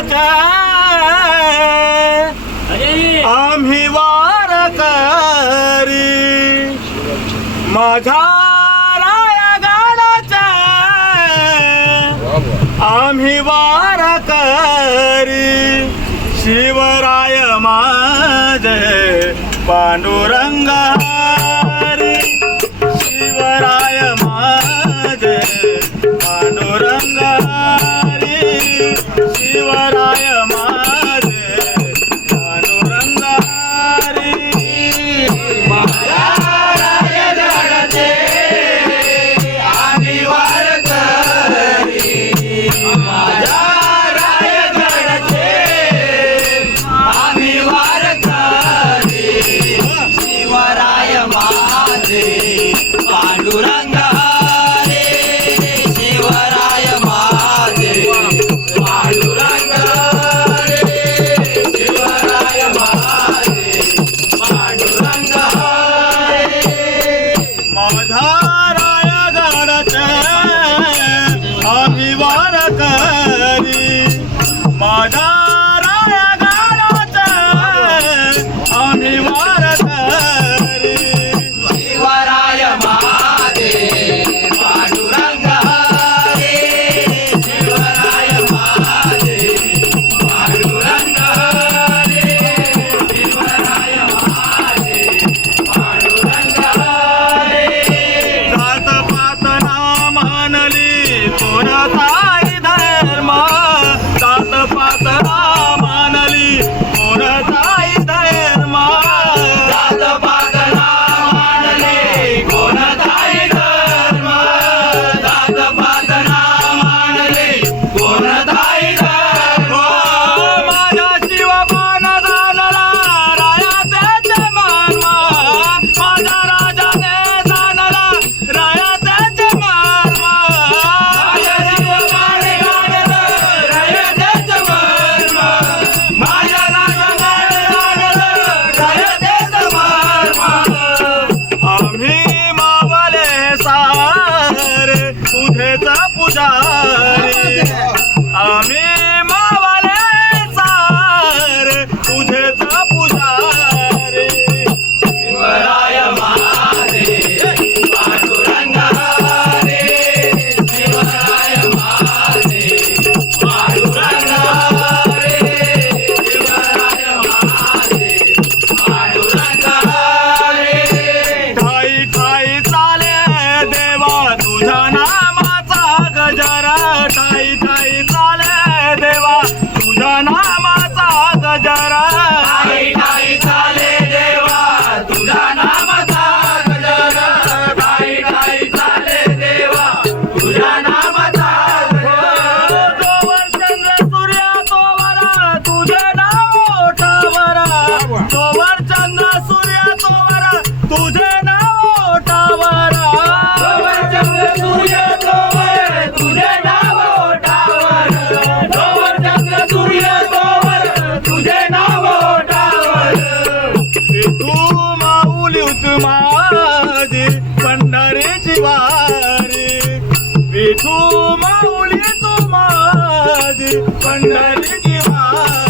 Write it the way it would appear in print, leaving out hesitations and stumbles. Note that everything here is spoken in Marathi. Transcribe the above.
गाण्याचा आम्ही वारकरी माझ्या राया गाण्याचा आम्ही वारकरी शिवराय माझे पांडुरंग हरी शिवराय माझे पांडुरंग हरी शिवराय माझे पांडुरंग हरी माझ्या रायगडाचे आम्ही वारकरी माझ्या रायगडाचे आम्ही वारकरी शिवराय माझे पांडुरंग हरी शिवराय माझे पांडुरंग हरी शिवराय माझे पांडुरंग हरी माझ्या रायगडाचे आम्ही वारकरी माझ्या रायगडाचे आम्ही वारकरी शिवराय माझे पांडुरंग हरी शिवराय माझे पांडुरंग हरी शिवराय माझे पांडुरंग हरी जात पात ना मानली कोणताही धर्म जात पात ना मानली कोणताही धर्म जात पात ना मानली कोणताही धर्म जात पात ना मानली कोणताही धर्म माझ्या शिवपान झाला रायाचे मर्म माझ्या राजाने जाणला रायाचे मर्म माझ्या शिवपान झाला रायाचे मर्म माझ्या राजाने जाणला रायाचे मर्म आम्ही मावले सारे तुझेच पुजारी आम्ही मावले सारे तुझेच पुजारी शिवराय माझे पांडुरंग हरी शिवराय माझे पांडुरंग हरी शिवराय माझे पांडुरंग हरी ठाई ठाई चाले देवा तुझ्या नामाचा गजर ठाई ठाई चाले देवा तुझ्या नामाचा गजर ठाई ठाई चाले देवा तुझ्या नामाचा गजर ठाई ठाई चाले देवा तुझ्या नामाचा गजर जोवर चंद्र सूर्य तोवर तुझे नाव ओठावर जोवर चंद्र सूर्य तोवर तुझे नाव ओठावर जोवर चंद्र सूर्य तोवर तुझे नाव ओठावर जोवर चंद्र सूर्य तोवर तुझे नाव ओठावर तू माऊली माझी पंढरीची वारी विठू माऊली तू माझी पंढरीची वारी